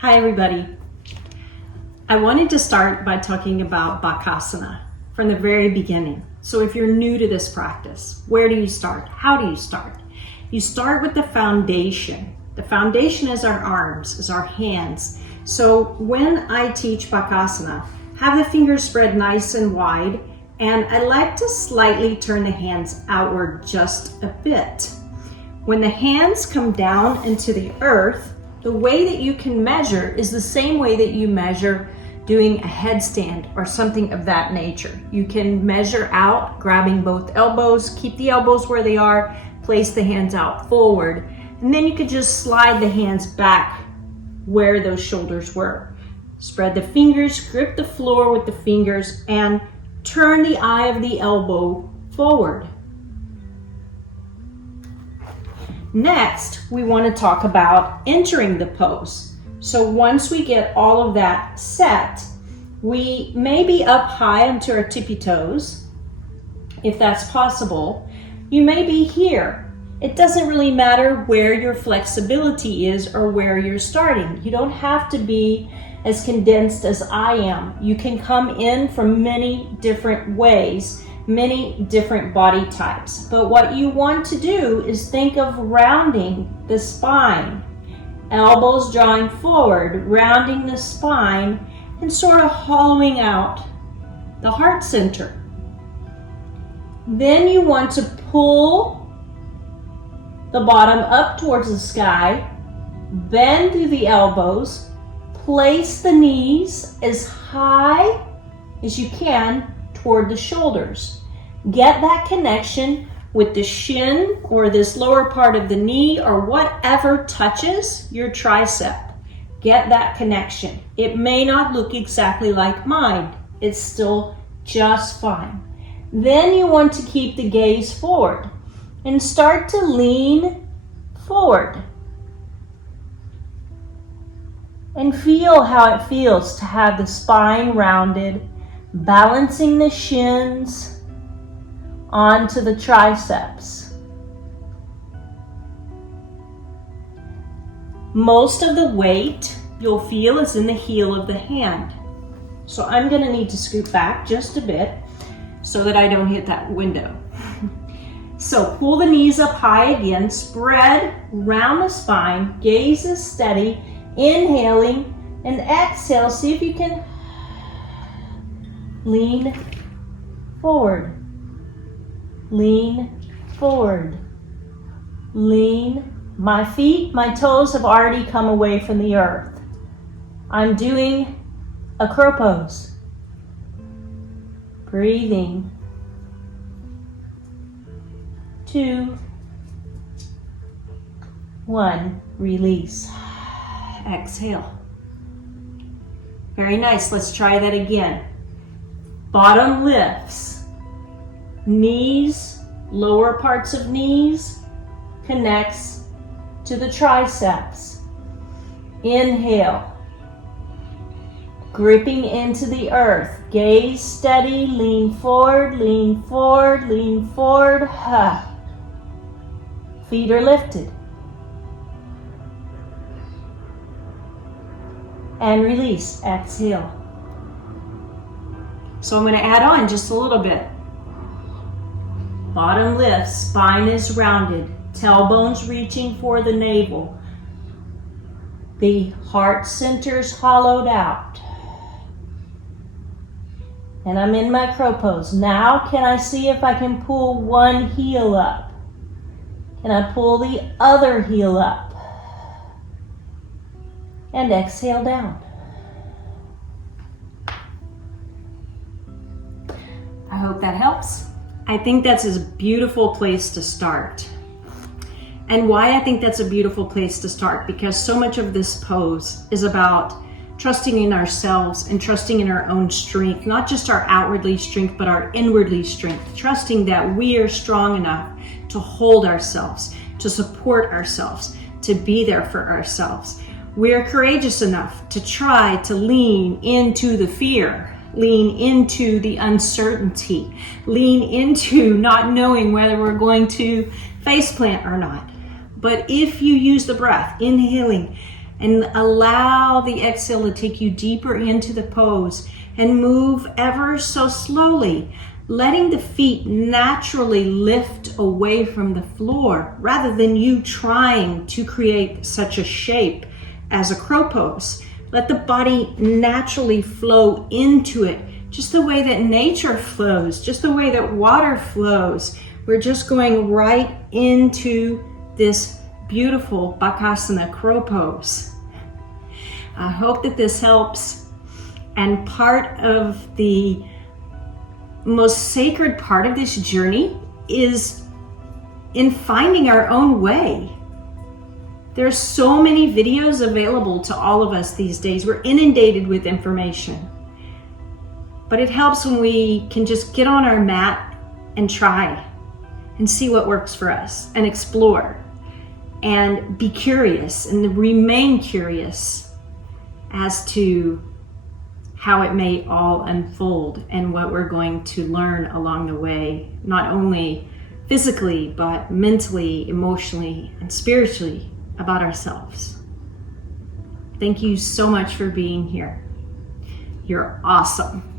Hi everybody. I wanted to start by talking about Bakasana from the very beginning. So if you're new to this practice, where do you start? How do you start? You start with the foundation. The foundation is our arms, is our hands. So when I teach Bakasana, have the fingers spread nice and wide, and I like to slightly turn the hands outward just a bit. When the hands come down into the earth, the way that you can measure is the same way that you measure doing a headstand or something of that nature. You can measure out, grabbing both elbows, keep the elbows where they are, place the hands out forward, and then you could just slide the hands back where those shoulders were. Spread the fingers, grip the floor with the fingers, and turn the eye of the elbow forward. Next, we want to talk about entering the pose. So once we get all of that set, we may be up high onto our tippy toes, if that's possible. You may be here. It doesn't really matter where your flexibility is or where you're starting. You don't have to be as condensed as I am. You can come in from many different ways, many different body types. But what you want to do is think of rounding the spine, elbows drawing forward, rounding the spine, and sort of hollowing out the heart center. Then you want to pull the bottom up towards the sky, bend through the elbows, place the knees as high as you can toward the shoulders. Get that connection with the shin or this lower part of the knee or whatever touches your tricep. Get that connection. It may not look exactly like mine. It's still just fine. Then you want to keep the gaze forward and start to lean forward. And feel how it feels to have the spine rounded, balancing the shins onto the triceps. Most of the weight you'll feel is in the heel of the hand. So I'm going to need to scoot back just a bit so that I don't hit that window. So pull the knees up high again, spread round the spine, gaze is steady, inhaling and exhale. See if you can lean forward. Lean forward. Lean. My feet, my toes have already come away from the earth. I'm doing a crow pose. Breathing. 2, 1, release. Exhale. Very nice. Let's try that again. Bottom lifts. Knees, lower parts of knees connects to the triceps. Inhale. Gripping into the earth. Gaze steady. Lean forward, lean forward, lean forward. Feet are lifted. And release. Exhale. So I'm going to add on just a little bit. Bottom lifts, spine is rounded, tailbones reaching for the navel. The heart center's hollowed out. And I'm in my crow pose. Now can I see if I can pull one heel up? Can I pull the other heel up? And exhale down. I hope that helps. I think that's a beautiful place to start. And why I think that's a beautiful place to start, because so much of this pose is about trusting in ourselves and trusting in our own strength, not just our outwardly strength, but our inwardly strength, trusting that we are strong enough to hold ourselves, to support ourselves, to be there for ourselves. We are courageous enough to try to lean into the fear, lean into the uncertainty, lean into not knowing whether we're going to faceplant or not. But if you use the breath, inhaling, and allow the exhale to take you deeper into the pose, and move ever so slowly, letting the feet naturally lift away from the floor rather than you trying to create such a shape as a crow pose. Let the body naturally flow into it, just the way that nature flows, just the way that water flows. We're just going right into this beautiful Bakasana crow pose. I hope that this helps. And part of the most sacred part of this journey is in finding our own way. There's so many videos available to all of us these days. We're inundated with information. But it helps when we can just get on our mat and try and see what works for us and explore and be curious and remain curious as to how it may all unfold and what we're going to learn along the way, not only physically, but mentally, emotionally, and spiritually about ourselves. Thank you so much for being here. You're awesome.